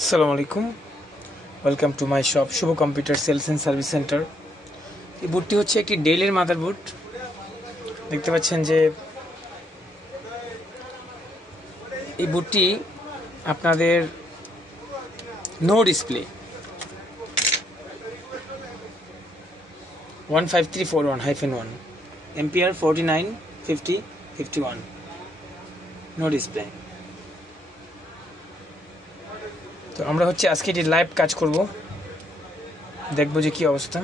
Assalamu alaikum. Welcome to my shop Shuvo Computer Sales and Service Center. এই বুটটি হচ্ছে একটি ডেলের মাদারবোর্ড। দেখতে পাচ্ছেন যে এই বুটটি আপনাদের no display 15341-1 ampere 495051 no display. তো আমরা হচ্ছে আজকে এটি লাইভ কাজ করব, দেখব যে কি অবস্থা।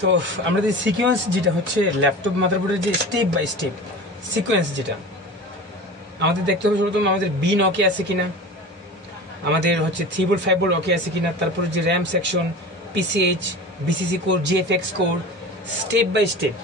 তো আমাদের সিকোয়েন্স যেটা হচ্ছে ল্যাপটপ মাদারবোর্ডের যে স্টেপ বাই স্টেপ সিকোয়েন্স যেটা আমাদের দেখতে হবে, প্রথম আমাদের বিন ওকে আছে কিনা, আমাদের হচ্ছে 3 ভোল্ট 5 ভোল্ট ওকে আছে কিনা, তারপরে যে RAM section, PCH, BCC code, GFX code, step by step.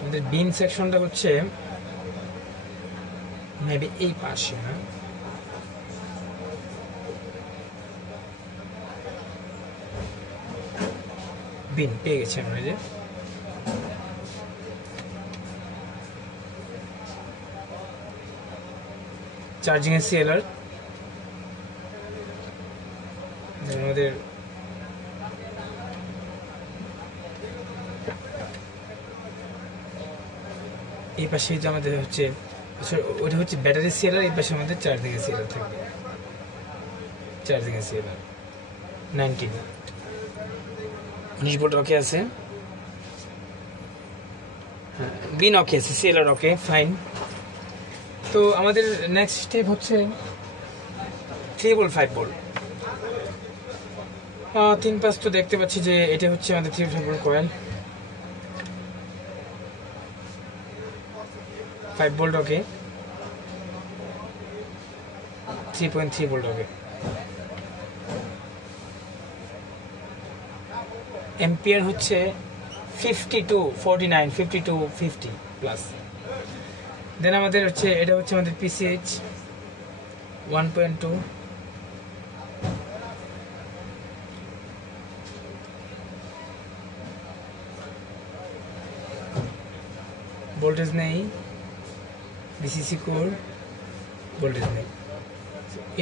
আমাদের বিন সেকশনটা হচ্ছে মেবি এই পাশে, না বিন পেয়ে গেছি আমরা। যে চার্জিং এর সিএলআর আমাদের এই পাশে যে আমাদের হচ্ছে ওটা হচ্ছে ব্যাটারি সিএলআর, এই পাশে আমাদের চার্জিং এর সিএলআর থাকবে। চার্জিং এর সিএলআর 19 ভোল্ট ওকে আছে, হ্যাঁ বিন ওকে আছে, সিএলআর ওকে, ফাইন। তো আমাদের নেক্সট স্টেপ হচ্ছে 3 ভোল্ট 5 ভোল্ট 3-5। তো দেখতে পাচ্ছি যে এটা হচ্ছে আমাদের 3 ভোল্ট 5 ভোল্ট কয়েল, 5 ভোল্ট ওকে, 3.3 ভোল্ট ওকে, এম্পিয়ার হচ্ছে 5249 5250 প্লাস। দেন আমাদের হচ্ছে এটা হচ্ছে আমাদের পিসিএইচ 1.2, ভোল্টেজ নেই, বিসিসি কোড ভোল্টেজ নেই।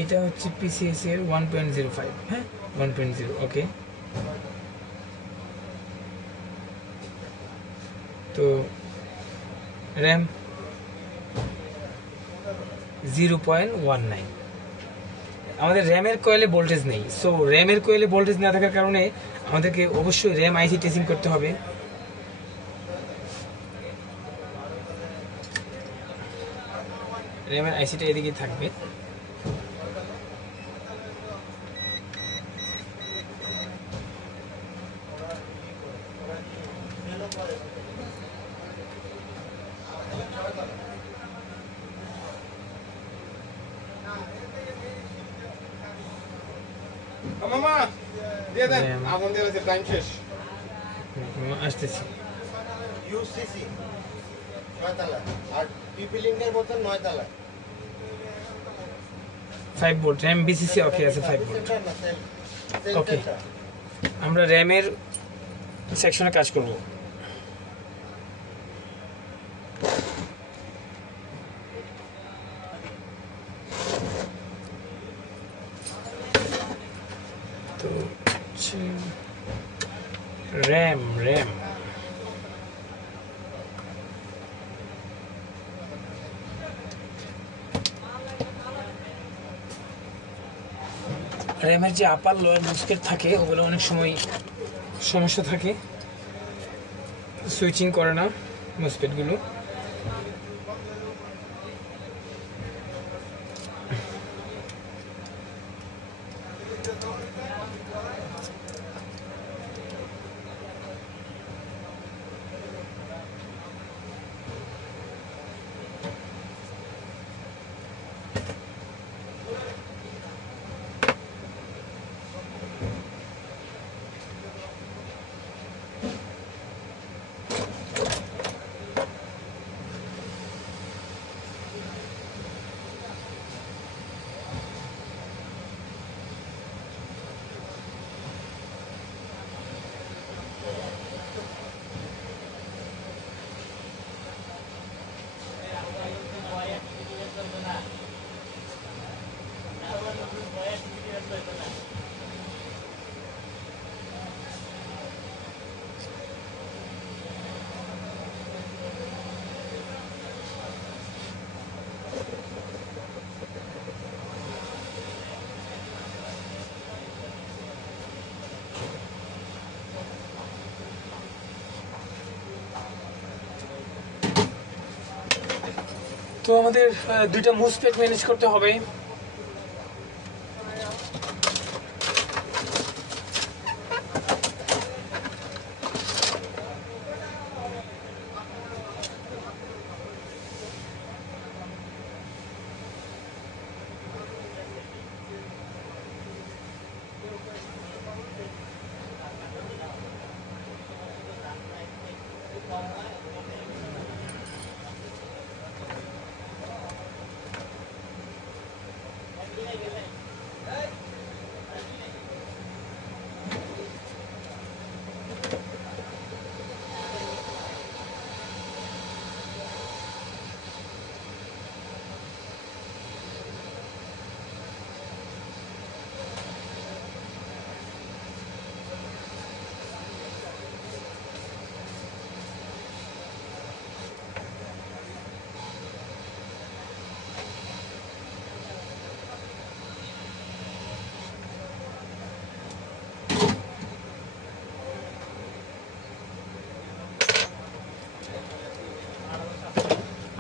এটা হচ্ছে পিসিএস এর 1.05, হ্যাঁ 1.0 ওকে। তো র্যাম 0.19। আমাদের র্যামের কয়েলে ভোল্টেজ নেই, সো র্যামের কয়েলে ভোল্টেজ না থাকার কারণে আমাদেরকে অবশ্যই র্যাম আইসি টেস্টিং করতে হবে। র্যামের আইসিটা এদিকে থাকবে। মামা দিয়ে দেন, আগুন দিয়ে আছে, টাইম শেষ। আসতেছি। ইউসিসি 9 তলা আর পিপি লিংকের বোতল 9 তলা, 5 ভোল্ট র্যাম, বিসিসি ওকে আছে 5 ভোল্ট ওকে। আমরা র্যামের সেকশনে কাজ করব। তো র্যাম র্যামের যে আপার লোয়ার বুস্কেট থাকে ওগুলো অনেক সময় সমস্যা থাকে, সুইচিং করে না মসফেটগুলো। তো আমাদের দুইটা মুসপেট ম্যানেজ করতে হবে।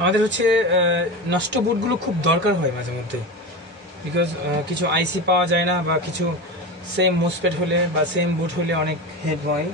আমাদের হচ্ছে নষ্ট বুটগুলো খুব দরকার হয় মাঝে মধ্যে, বিকজ কিছু আইসি পাওয়া যায় না, বা কিছু সেম মোসপেট হলে বা সেম বুট হলে অনেক হেড হয়।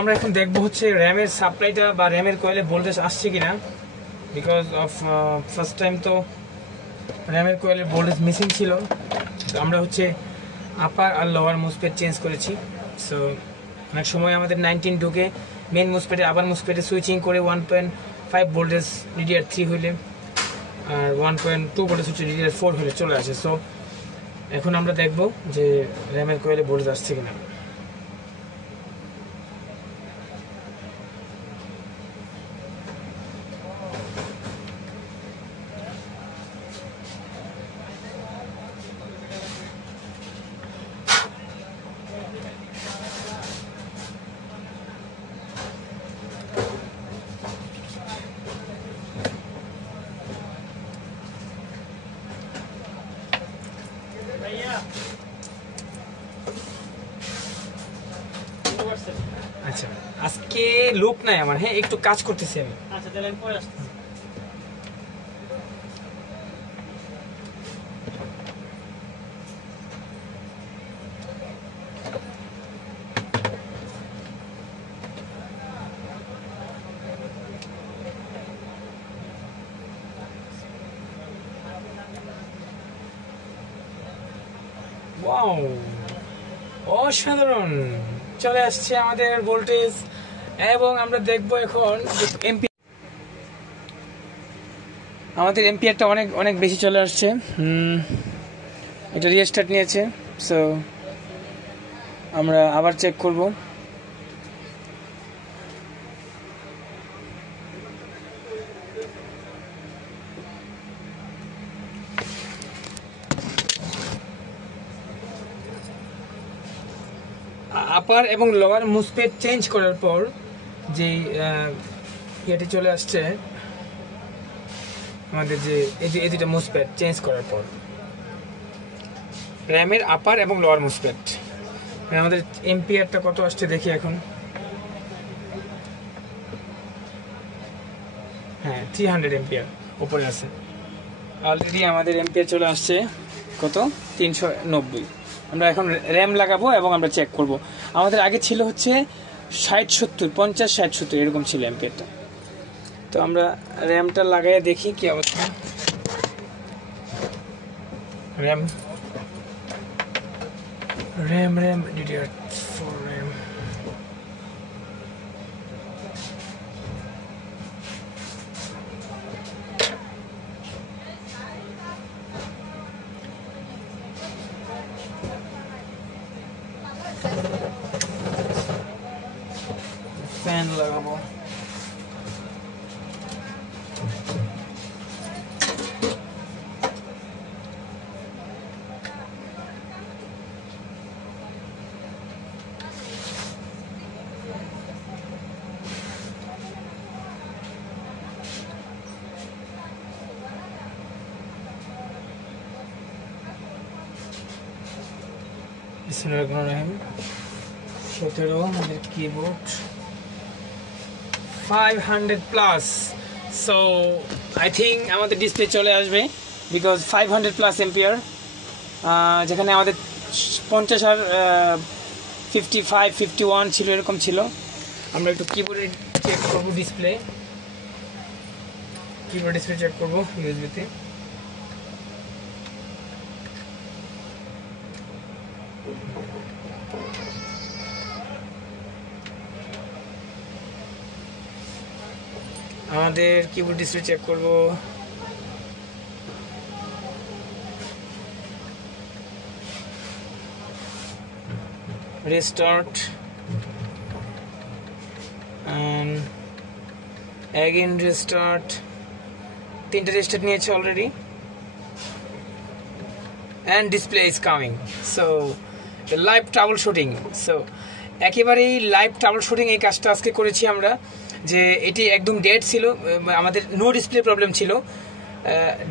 আমরা এখন দেখবো হচ্ছে র্যামের সাপ্লাইটা বা র্যামের কয়েলে ভোল্টেজ আসছে কিনা, বিকজ অফ ফার্স্ট টাইম তো র্যামের কয়েলের ভোল্টেজ মিসিং ছিল। তো আমরা হচ্ছে আপার আর লোয়ার মুসপেট চেঞ্জ করেছি। সো অনেক সময় আমাদের 19 ঢুকে মেন মুসপেটে আবার মুসপেটে সুইচিং করে 1.5 ভোল্টেজ DDR3 হইলে আর 1.2 ভোল্টেজ হচ্ছে DDR4 হলে চলে আসে। সো এখন আমরা দেখবো যে র্যামের কয়েলে ভোল্টেজ আসছে কিনা। আচ্ছা, আজকে লোক নাই আমার, হ্যাঁ একটু কাজ করতেছি আমি। আচ্ছা তাহলে আমি পরে আসছি। ওয়াও, অসাধারণ চলে আসছে আমাদের ভোল্টেজ। এবং আমরা দেখবো এখন এমপি, আমাদের এম্পিয়ারটা অনেক অনেক বেশি চলে আসছে। এটা রিস্টার্ট নিয়েছে, সো আমরা আবার চেক করব। আপার এবং লোয়ার মুসপেট চেঞ্জ করার পর যে ইয়েটি চলে আসছে আমাদের, যে এই দুটো মুসপেট চেঞ্জ করার পর র্যামের আপার এবং লোয়ার মুসপেট, আমাদের এম্পিয়ারটা কত আসছে দেখি এখন। হ্যাঁ 300 এম্পিয়ার উপরে আছে অলরেডি। আমাদের এম্পিয়ার চলে আসছে কত, 390। আমরা এখন র্যাম লাগাবো এবং আমরা চেক করব। আমাদের আগে ছিল হচ্ছে 60-70, 50-60-70 এরকম ছিল এম্পিয়ারটা। তো আমরা র্যামটা লাগাই দেখি কি অবস্থা। র্যাম DDR4 র্যাম, ফ্যান লাগাবো। বিসমিল্লাহির 17 আমাদের keyboard 500 plus. So I think আমাদের ডিসপ্লে চলে আসবে, বিকজ 500 প্লাস এম্পিয়ার, যেখানে আমাদের 50 আর 55-51 ছিল, এরকম ছিল। আমরা একটু কিবোর্ডে চেক করবো, কিবোর্ড ডিসপ্লে চেক করবো ইউএসবিতে। আমাদের কিবোর্ড ডিসপ্লে চেক করব। রিস্টার্ট and again restart, 3টা রিস্টার্ট নিয়েছে already and display is coming. So the live troubleshooting, so একেবারেই লাইভ ট্রাবল-শুটিং এই কাজটা আজকে করেছি আমরা। যে এটি একদম ডেড ছিল, আমাদের নো ডিসপ্লে প্রবলেম ছিল।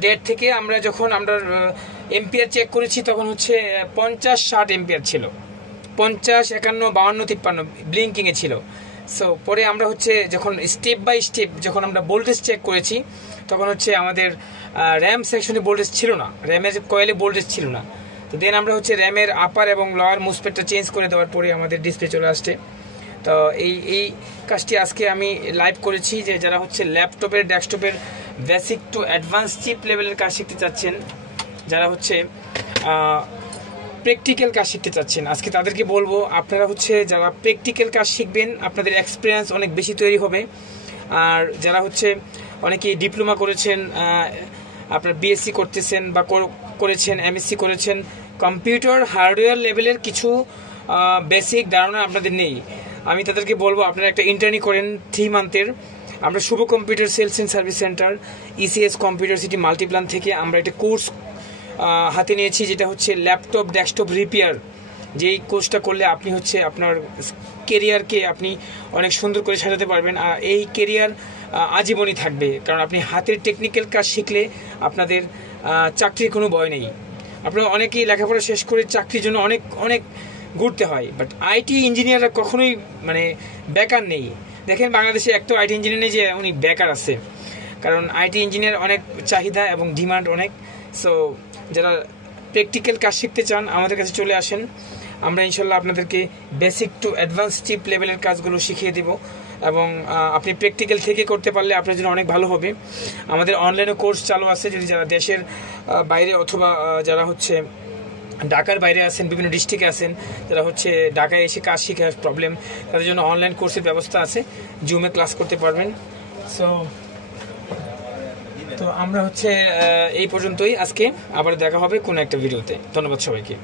ডেড থেকে আমরা যখন আমরা এম্পিয়ার চেক করেছি তখন হচ্ছে 50-60 এম্পিয়ার ছিল, 50, 51, 52, 53 ব্লিঙ্কিংয়ে ছিল। সো পরে আমরা হচ্ছে যখন স্টেপ বাই স্টেপ যখন আমরা ভোল্টেজ চেক করেছি তখন হচ্ছে আমাদের র্যাম সেকশনে ভোল্টেজ ছিল না, র্যামের কয়েলে ভোল্টেজ ছিল না। তো দেন আমরা হচ্ছে র্যামের আপার এবং লোয়ার মুসপেটটা চেঞ্জ করে দেওয়ার পরে আমাদের ডিসপ্লে চলে আসছে। তো এই কাজটি আজকে আমি লাইভ করেছি, যে যারা হচ্ছে ল্যাপটপের ডেস্কটপের বেসিক টু অ্যাডভান্স চিপ লেভেলের কাজ শিখতে চাচ্ছেন, যারা হচ্ছে প্র্যাকটিক্যাল কাজ শিখতে চাচ্ছেন, আজকে তাদেরকে বলবো আপনারা হচ্ছে যারা প্র্যাকটিক্যাল কাজ শিখবেন আপনাদের এক্সপিরিয়েন্স অনেক বেশি তৈরি হবে। আর যারা হচ্ছে অনেকে ডিপ্লোমা করেছেন, আপনার বিএসসি করতেছেন বা করেছেন, এমএসসি করেছেন, কম্পিউটার হার্ডওয়্যার লেভেলের কিছু বেসিক ধারণা আপনাদের নেই, আমি তাদেরকে বলবো আপনারা একটা ইন্টার্নি করেন 3 মান্থের। আমরা Shubho computer sales and service center ECS computer city Multiplan থেকে আমরা একটা কোর্স হাতে নিয়েছি, যেটা হচ্ছে ল্যাপটপ ডেস্কটপ রিপেয়ার। যেই কোর্সটা করলে আপনি হচ্ছে আপনার কেরিয়ারকে আপনি অনেক সুন্দর করে সাজাতে পারবেন, আর এই কেরিয়ার আজীবনই থাকবে, কারণ আপনি হাতের টেকনিক্যাল কাজ শিখলে আপনাদের চাকরির কোনো ভয় নেই। আপনারা অনেকেই লেখাপড়া শেষ করে চাকরির জন্য অনেক অনেক ঘুরতে হয়, বাট আইটি ইঞ্জিনিয়াররা কখনোই মানে বেকার নেই। দেখেন বাংলাদেশে একটা আইটি ইঞ্জিনিয়ার নেই যে উনি বেকার আছে, কারণ আইটি ইঞ্জিনিয়ার অনেক চাহিদা এবং ডিমান্ড অনেক। সো যারা প্র্যাকটিক্যাল কাজ শিখতে চান আমাদের কাছে চলে আসেন, আমরা ইনশাল্লাহ আপনাদেরকে বেসিক টু অ্যাডভান্স চিপ লেভেলের কাজগুলো শিখিয়ে দেব, এবং আপনি প্র্যাকটিক্যাল থেকে করতে পারলে আপনার জন্য অনেক ভালো হবে। আমাদের অনলাইনে কোর্স চালু আছে, যদি যারা দেশের বাইরে অথবা যারা হচ্ছে ঢাকার বাইরে আছেন, বিভিন্ন ডিস্ট্রিক্টে আছেন, যারা হচ্ছে ঢাকায় এসে কাজ শিখে প্রবলেম, তাদের জন্য অনলাইন কোর্সের ব্যবস্থা আছে, জুমে ক্লাস করতে পারবেন। তো আমরা হচ্ছে এই পর্যন্তই আজকে, আবার দেখা হবে কোনো একটা ভিডিওতে। ধন্যবাদ সবাইকে।